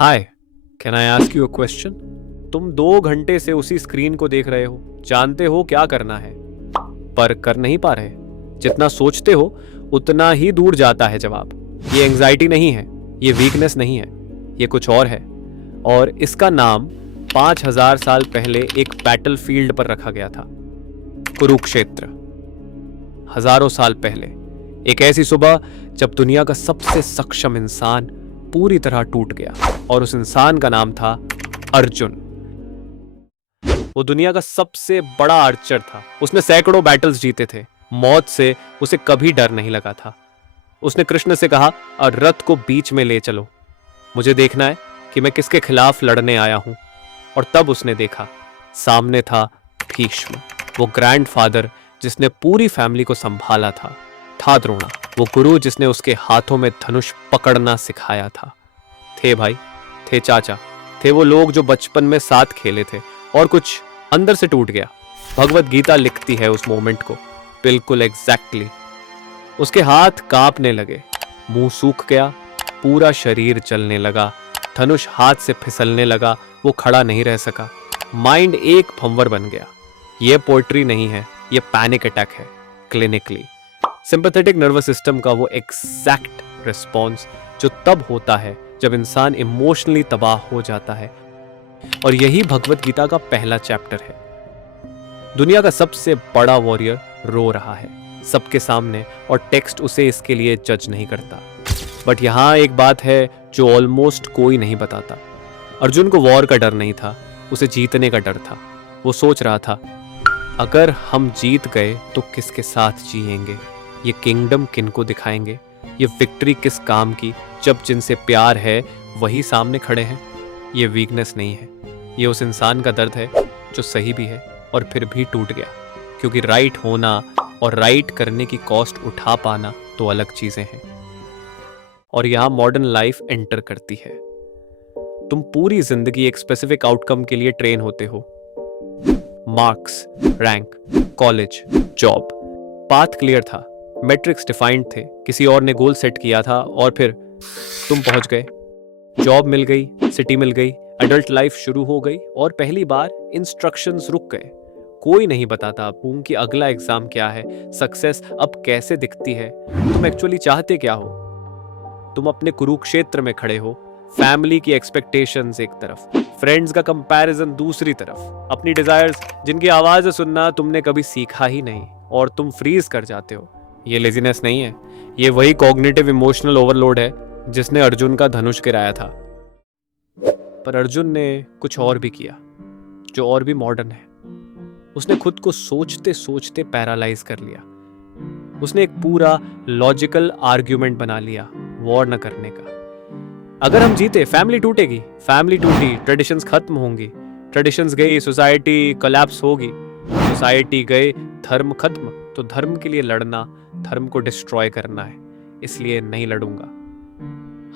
Hi, can I ask you a question? तुम 2 घंटे से उसी स्क्रीन को देख रहे हो, जानते हो क्या करना है, पर कर नहीं पा रहे। जितना सोचते हो उतना ही दूर जाता है जवाब। ये एंजाइटी नहीं है, ये वीकनेस नहीं है, ये कुछ और है। और इसका नाम 5000 साल पहले एक बैटलफील्ड पर रखा गया था, कुरुक्षेत्र। हजारों साल पहले एक ऐसी सुबह जब दुनिया का सबसे सक्षम इंसान पूरी तरह टूट गया, और उस इंसान का नाम था अर्जुन। वो दुनिया का सबसे बड़ा आर्चर था। उसने सैकड़ों बैटल्स जीते थे। मौत से उसे कभी डर नहीं लगा था। उसने कृष्ण से कहा, और रथ को बीच में ले चलो, मुझे देखना है कि मैं किसके खिलाफ लड़ने आया हूं। और तब उसने देखा, सामने था भीष्म, वो ग्रैंडफादर जिसने पूरी फैमिली को संभाला था द्रोणा, वो गुरु जिसने उसके हाथों में धनुष पकड़ना सिखाया था। थे भाई, थे चाचा, थे वो लोग जो बचपन में साथ खेले थे। और कुछ अंदर से टूट गया। भगवत गीता लिखती है उस मोमेंट को बिल्कुल एग्जैक्टली। उसके हाथ कांपने लगे, मुंह सूख गया, पूरा शरीर जलने लगा, धनुष हाथ से फिसलने लगा, वो खड़ा नहीं रह सका। माइंड एक भंवर बन गया। ये पोएट्री नहीं है, ये पैनिक अटैक है, क्लिनिकली। सिंपैथेटिक नर्वस सिस्टम का वो एग्जैक्ट रिस्पॉन्स जो तब होता है जब इंसान इमोशनली तबाह हो जाता है। और यही भगवत गीता का पहला चैप्टर है। दुनिया का सबसे बड़ा वॉरियर रो रहा है सबके सामने, और टेक्स्ट उसे इसके लिए जज नहीं करता। बट यहां एक बात है जो ऑलमोस्ट कोई नहीं बताता। अर्जुन को वॉर का डर नहीं था, उसे जीतने का डर था। वो सोच रहा था, अगर हम जीत गए तो किसके साथ जिएंगे, ये किंगडम किनको दिखाएंगे, ये विक्ट्री किस काम की जब जिनसे प्यार है वही सामने खड़े हैं। ये वीकनेस नहीं है, ये उस इंसान का दर्द है जो सही भी है और फिर भी टूट गया। क्योंकि राइट होना और राइट करने की कॉस्ट उठा पाना तो अलग चीजें हैं। और यहां मॉडर्न लाइफ एंटर करती है। तुम पूरी जिंदगी एक स्पेसिफिक आउटकम के लिए ट्रेन होते हो। Marks, rank, college, job. Path clear था, मैट्रिक्स डिफाइंड थे, किसी और ने गोल सेट किया था और फिर तुम पहुंच गए। जॉब मिल गई, सिटी मिल गई, एडल्ट लाइफ शुरू हो गई, और पहली बार इंस्ट्रक्शंस रुक गए। कोई नहीं बताता आपको कि अगला एग्जाम क्या है, सक्सेस अब कैसे दिखती है, तुम एक्चुअली चाहते क्या हो। तुम अपने कुरुक्षेत्र में खड़े हो, फैमिली की एक्सपेक्टेशंस एक तरफ, फ्रेंड्स का कंपैरिजन दूसरी तरफ, अपनी डिजायर्स जिनकी आवाज सुनना तुमने कभी सीखा ही नहीं, और तुम फ्रीज कर जाते हो। ये लेजीनेस नहीं है, ये वही कॉग्निटिव इमोशनल ओवरलोड है जिसने अर्जुन का धनुष गिराया था। पर अर्जुन ने कुछ और भी किया जो और भी मॉडर्न है। उसने खुद को सोचते सोचते पैरालाइज कर लिया। उसने एक पूरा लॉजिकल आर्ग्यूमेंट बना लिया वॉर न करने का। अगर हम जीते फैमिली टूटेगी, फैमिली टूटी ट्रेडिशंस खत्म होंगी, ट्रेडिशंस गई सोसाइटी कोलैप्स होगी, सोसाइटी गए धर्म खत्म। तो धर्म के लिए लड़ना धर्म को डिस्ट्रॉय करना है, इसलिए नहीं लड़ूंगा।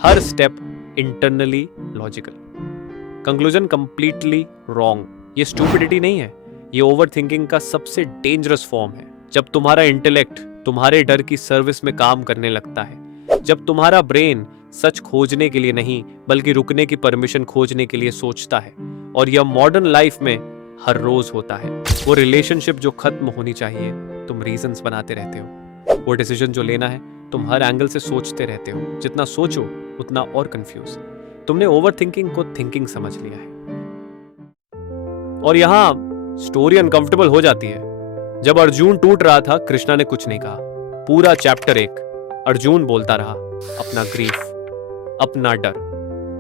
हर step internally logical, conclusion completely wrong. ये स्टूपिडिटी नहीं है, ये ओवरथिंकिंग का सबसे डेंजरस फॉर्म है। जब तुम्हारा इंटेलेक्ट तुम्हारे डर की सर्विस में काम करने लगता है, जब तुम्हारा ब्रेन सच खोजने के लिए नहीं बल्कि रुकने की परमिशन खोजने के लिए सोचता है। और यह मॉडर्न लाइफ में हर रोज होता है। वो रिलेशनशिप जो खत्म होनी चाहिए, तुम रीजंस बनाते रहते हो। वो डिसीजन जो लेना है, तुम हर एंगल से सोचते रहते हो। जितना सोचो उतना और कंफ्यूज। तुमने ओवरथिंकिंग को थिंकिंग समझ लिया है। और यहां स्टोरी अनकंफर्टेबल हो जाती है। जब अर्जुन टूट रहा था, कृष्णा ने कुछ नहीं कहा। पूरा चैप्टर 1 अर्जुन बोलता रहा, अपना ग्रीफ, अपना डर,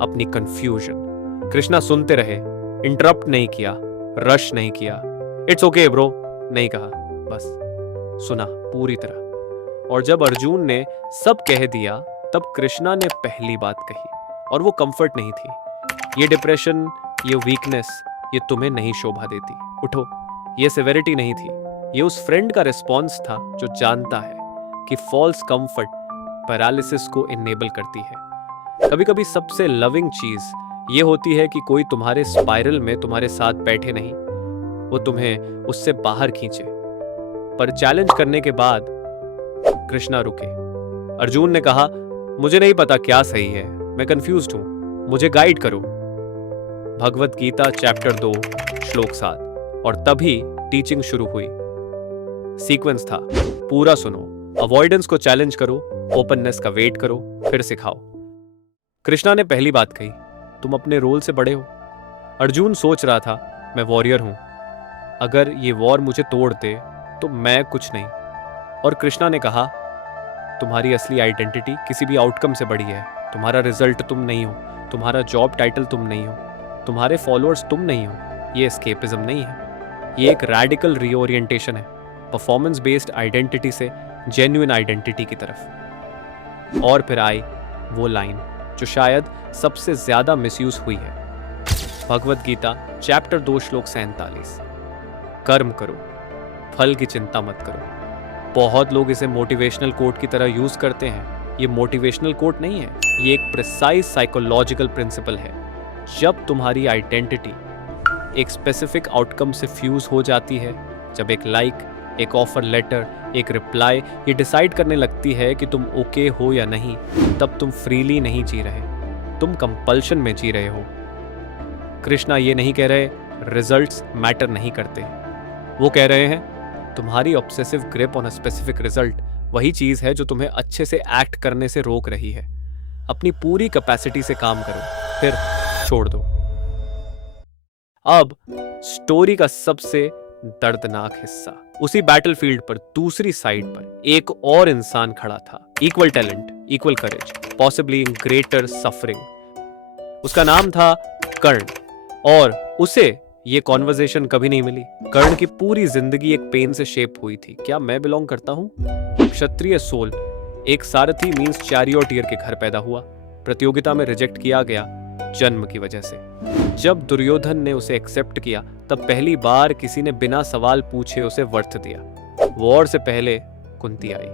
अपनी कंफ्यूजन। कृष्णा सुनते रहे, इंटरप्ट नहीं किया, रश नहीं किया, इट्स ओके ब्रो नहीं कहा, बस सुना पूरी तरह। और जब अर्जुन ने सब कह दिया, तब कृष्णा ने पहली बात कही, और वो कंफर्ट नहीं थी। ये डिप्रेशन, ये वीकनेस, ये तुम्हें नहीं शोभा देती, उठो। ये सेवेरिटी नहीं थी, ये उस फ्रेंड का रिस्पॉन्स था जो जानता है कि फॉल्स कंफर्ट पैरालिसिस को इनेबल करती है। कभी कभी सबसे लविंग चीज ये होती है कि कोई तुम्हारे स्पाइरल में तुम्हारे साथ बैठे नहीं, वो तुम्हें उससे बाहर खींचे। पर चैलेंज करने के बाद कृष्णा रुके। अर्जुन ने कहा, मुझे नहीं पता क्या सही है, मैं कंफ्यूज्ड हूं। मुझे गाइड करो। भगवत गीता चैप्टर 2 श्लोक 7। और तभी टीचिंग शुरू हुई। सीक्वेंस था, पूरा सुनो, अवॉइडेंस को चैलेंज करो, ओपननेस का वेट करो, फिर सिखाओ। कृष्णा ने पहली बात कही, तुम अपने रोल से बड़े हो। अर्जुन सोच रहा था, मैं वॉरियर हूं, अगर ये वॉर मुझे तोड़ दे तो मैं कुछ नहीं। और कृष्णा ने कहा, तुम्हारी असली आइडेंटिटी किसी भी आउटकम से बड़ी है। तुम्हारा रिजल्ट तुम नहीं हो, तुम्हारा जॉब टाइटल तुम नहीं हो, तुम्हारे फॉलोअर्स तुम नहीं हो। ये एस्केपिज्म नहीं है, ये एक रैडिकल रीओरिएंटेशन है, परफॉर्मेंस बेस्ड आइडेंटिटी से जेन्युइन आइडेंटिटी की तरफ। और फिर आई वो लाइन जो शायद सबसे ज्यादा मिसयूज हुई है। भगवत गीता चैप्टर 2 श्लोक 47। कर्म करो, फल की चिंता मत करो। बहुत लोग इसे मोटिवेशनल कोट की तरह यूज करते हैं। ये मोटिवेशनल कोट नहीं है, ये एक प्रिसाइज साइकोलॉजिकल प्रिंसिपल है। जब तुम्हारी आइडेंटिटी एक स्पेसिफिक आउटकम से फ्यूज हो जाती है, जब एक लाइक, एक ऑफर लेटर, एक रिप्लाई ये डिसाइड करने लगती है कि तुम ओके हो या नहीं, तब तुम फ्रीली नहीं जी रहे, तुम कंपल्शन में जी रहे हो। कृष्णा ये नहीं कह रहे रिजल्ट्स मैटर नहीं करते, वो कह रहे हैं तुम्हारी obsessive grip on a specific result वही चीज है जो तुम्हें अच्छे से एक्ट करने से रोक रही है। अपनी पूरी कैपेसिटी से काम करो, फिर छोड़ दो। अब स्टोरी का सबसे दर्दनाक हिस्सा। उसी बैटलफील्ड पर दूसरी साइड पर एक और इंसान खड़ा था, equal talent, equal courage, possibly in greater suffering. उसका नाम था कर्ण, और उसे ये कॉन्वर्सेशन कभी नहीं मिली। कर्ण की पूरी जिंदगी एक पेन से शेप हुई थी। क्या मैं बिलोंग करता हूं? क्षत्रिय सोल, एक सारथी मींस चैरियोटियर के घर पैदा हुआ, प्रतियोगिता में रिजेक्ट किया गया जन्म की वजह से। जब दुर्योधन ने उसे एक्सेप्ट किया तब पहली बार किसी ने बिना सवाल पूछे उसे वर्थ दिया। वॉर से पहले कुंती आई,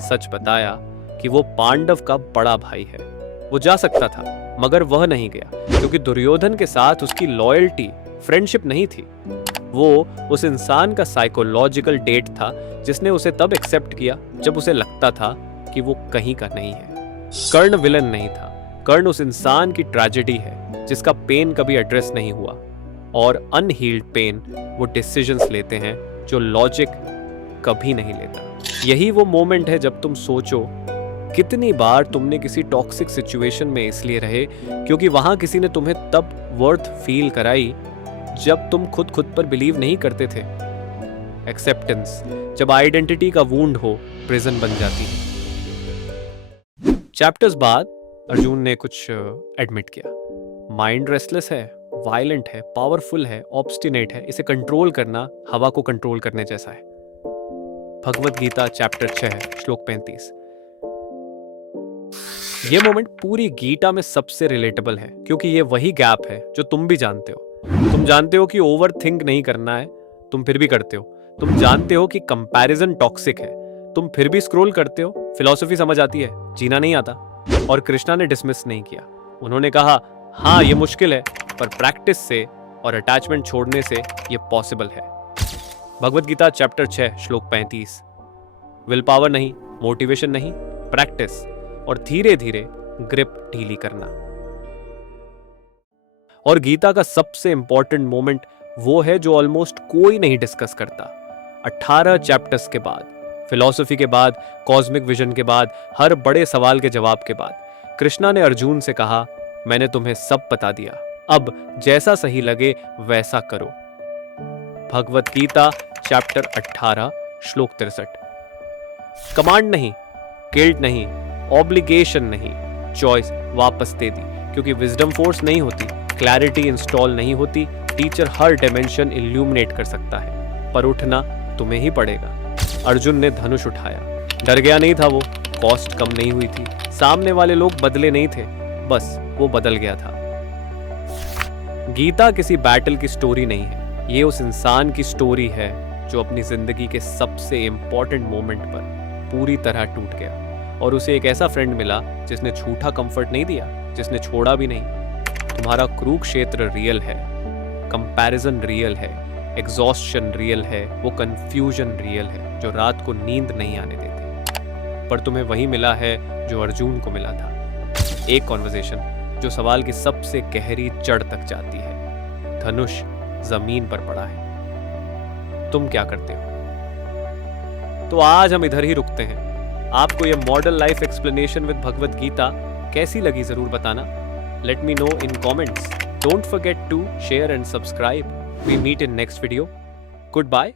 सच बताया कि वो पांडव का बड़ा भाई है। वो जा सकता था मगर वह नहीं गया, क्योंकि दुर्योधन के साथ उसकी लॉयल्टी फ्रेंडशिप नहीं थी। वो उस इंसान का साइकोलॉजिकल डेट था जिसने उसे तब एक्सेप्ट किया जब उसे लगता था कि वो कहीं का नहीं है। कर्ण विलन नहीं था, कर्ण उस इंसान की ट्रेजेडी है जिसका पेन कभी एड्रेस नहीं हुआ, और अनहील्ड पेन वो डिसीजंस लेते हैं जो लॉजिक कभी नहीं लेता। यही वो मोमेंट है जब तुम सोचो कितनी बार तुमने किसी टॉक्सिक सिचुएशन में इसलिए रहे क्योंकि वहां किसी ने तुम्हें तब वर्थ फील कराई जब तुम खुद पर बिलीव नहीं करते थे। एक्सेप्टेंस जब आइडेंटिटी का वुंड हो प्रिजन बन जाती है। चैप्टर्स बाद अर्जुन ने कुछ एडमिट किया। माइंड रेस्टलेस है, वायलेंट है, पावरफुल है, ऑब्स्टिनेट है। इसे कंट्रोल करना हवा को कंट्रोल करने जैसा है। भगवत गीता चैप्टर 6 श्लोक 35। ये मोमेंट पूरी गीता में सबसे रिलेटेबल है, क्योंकि ये वही गैप है जो तुम भी जानते हो। तुम जानते हो कि ओवर थिंक नहीं करना है, तुम फिर भी करते हो। तुम जानते हो कि कंपैरिजन टॉक्सिक है, तुम फिर भी स्क्रॉल करते हो। फिलॉसफी समझ आती है, जीना नहीं आता। और कृष्णा ने डिसमिस नहीं किया। उन्होंने कहा, हाँ ये मुश्किल है, पर प्रैक्टिस से और अटैचमेंट छोड़ने से ये पॉसिबल है। भगवत गीता चैप्टर 6 श्लोक 35। विल पावर नहीं, मोटिवेशन नहीं, प्रैक्टिस और धीरे धीरे ग्रिप ढीली करना। और गीता का सबसे इंपॉर्टेंट मोमेंट वो है जो ऑलमोस्ट कोई नहीं डिस्कस करता। 18 चैप्टर्स के बाद, फिलॉसफी के बाद, कॉस्मिक विजन के बाद, हर बड़े सवाल के जवाब के बाद, कृष्णा ने अर्जुन से कहा, मैंने तुम्हें सब बता दिया, अब जैसा सही लगे वैसा करो। भगवत गीता चैप्टर 18 श्लोक 63। कमांड नहीं, गिल्ट नहीं, ऑब्लिगेशन नहीं, चॉइस वापस दे दी, क्योंकि विजडम फोर्स नहीं होती, क्लैरिटी इंस्टॉल नहीं होती, टीचर हर डायमेंशन इल्यूमिनेट कर सकता है, पर उठना तुम्हें ही पड़ेगा। अर्जुन ने धनुष उठाया, डर गया नहीं था वो, कॉस्ट कम नहीं हुई थी, सामने वाले लोग बदले नहीं थे, बस वो बदल गया था। गीता किसी बैटल की स्टोरी नहीं है, ये उस इंसान की स्टोरी है जो अपनी जिंदगी के सबसे इंपॉर्टेंट मोमेंट पर पूरी तरह टूट गया, और उसे एक ऐसा फ्रेंड मिला जिसने झूठा कंफर्ट नहीं दिया, जिसने छोड़ा भी नहीं। तुम्हारा कुरुक्षेत्र रियल है, कंपैरिजन रियल है, एग्जॉस्शन रियल है, वो कंफ्यूजन रियल है जो रात को नींद नहीं आने देती। पर तुम्हें वही मिला है जो अर्जुन को मिला था, एक कॉन्वर्सेशन, जो सवाल की सबसे गहरी जड़ तक जाती है। धनुष जमीन पर पड़ा है, तुम क्या करते हो? तो आज हम इधर ही रुकते हैं। आपको यह model life explanation with Bhagavad Gita कैसी लगी जरूर बताना। Let me know in comments. Don't forget to share and subscribe. We meet in next video. Good bye.